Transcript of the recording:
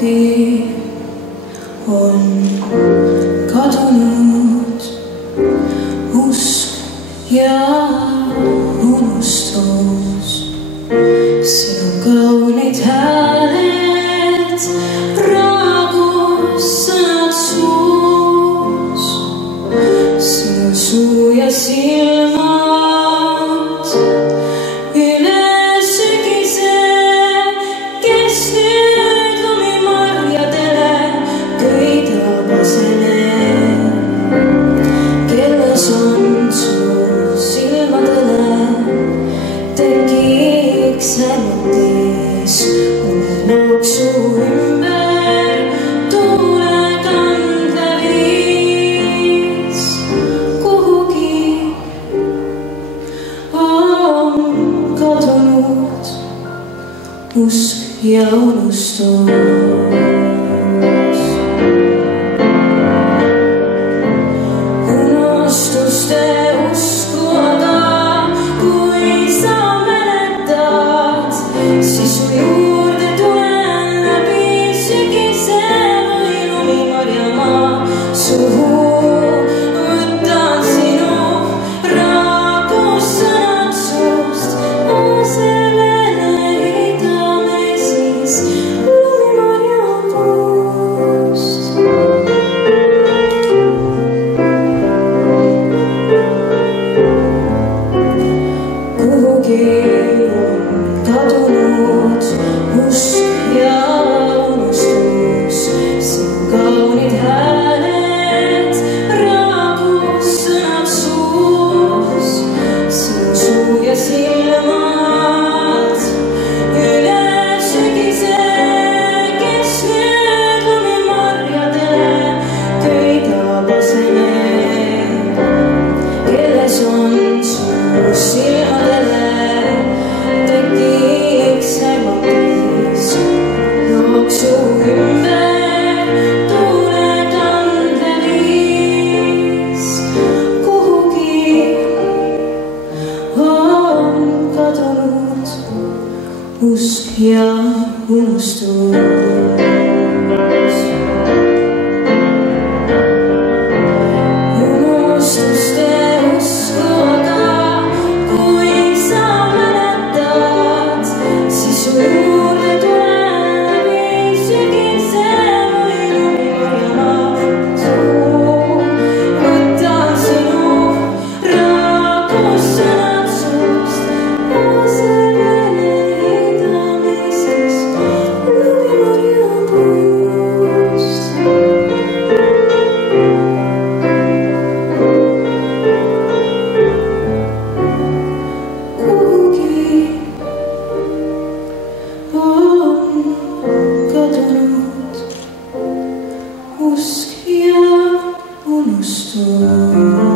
kuhugi on kadunud usk ja unustus. Sinu kaunid hääled, ragus sõnad suus, sinu suu ja silmad üle sügise, kes nüüd lumimarjadele köidab aseneb, kelles on su silmadele tekiks hämmatis uneluksu ümber tuulekandev viis. Kuhugi on kadunud usk ja unustus. Unustuste usku aga, kui sa mäletad, siis su juurde tulen läbi sügise või lumimarjamaa suhu. Võtan sinu ragus sõnad suust, asemele heidame siis lumimarja puust. Kuhugi on kadunud usk ja unustus, sinu kaunid hääled, ragus sõnad suus, sinu suu ja silmad üle sügise, kes nüüd lumimarjadele köidab aseneb, kelles on su silmadele tekiks hämmatis jooksu ümber tuulekandev viis. Kuhugi on kadunud usk ja unustus. Unustuste usku aga, kui sa mäletad, siis su juurde tulen läbi sügise või lumimarjamaa suhu. Võtan sinu ragus sõnad suust, asemele heidame siis lumimarja puust. Kuhugi on kadunud usk ja unustus.